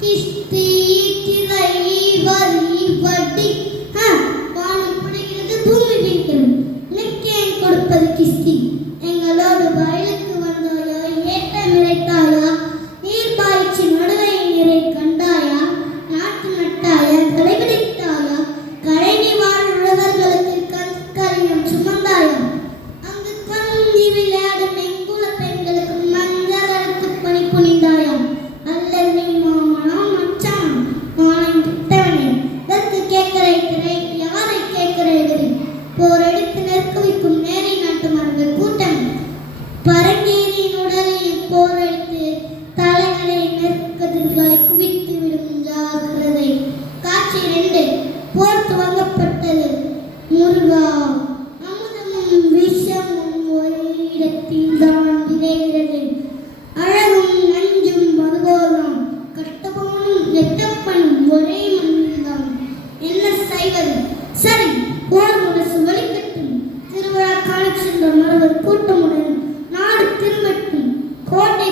கிஸ்தி திரை வரி வட்டி வானம் புடைகிறது பூமி வீழ்கிறது உனக்கு கொடுப்பது கிஸ்தி எங்களோடு வயலுக்கு வந்தாயா? ஏட்டம் இறைத்தாயா நீர் பாய்ச்சி நடுவை நீரை கண்டாயா? நாட்டு நட்டாயா? கடைபிடித்தாயா கழனி வாழ் உழவர்களுக்கு கற்கரியம் சுமந்தாயா? அங்கு கொஞ்சி போர்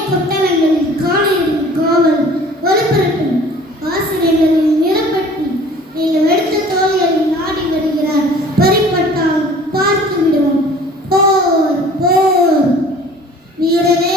கோட்டை காலையில் காவல் வலுப்பெறட்டும் ஆசிரியர்களில் நிரப்பட்டும் நீங்கள் எடுத்த தோழிகளில் நாடி வருகிறார். பறிப்பட்டால் பார்த்து விடுவோம். போர் போர். வீரவே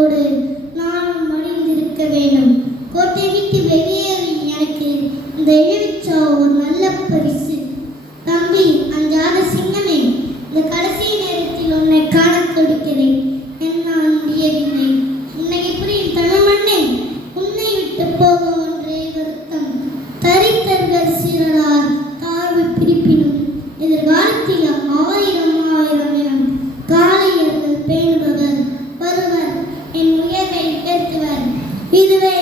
மக்களோடு நானும் மடிந்திருக்க வேண்டும். கோட்டை விட்டு வெளியேறி எனக்கு இந்த எழுவிச்சா ஒரு நல்ல பரிசு. தம்பி அஞ்சாத சிங்கமே இந்த கடைசி நேரத்தில் உன்னை காண கொடுக்கிறேன். என்னால் முடியவில்லை. உன்னை எப்படி தமிழ் மண்ணே உன்னை விட்டு போக ஒன்றே வருத்தம். தரித்தர்கள் சிலரால் தாழ்வு பிரிப்பினும் எதிர்கால இதுவே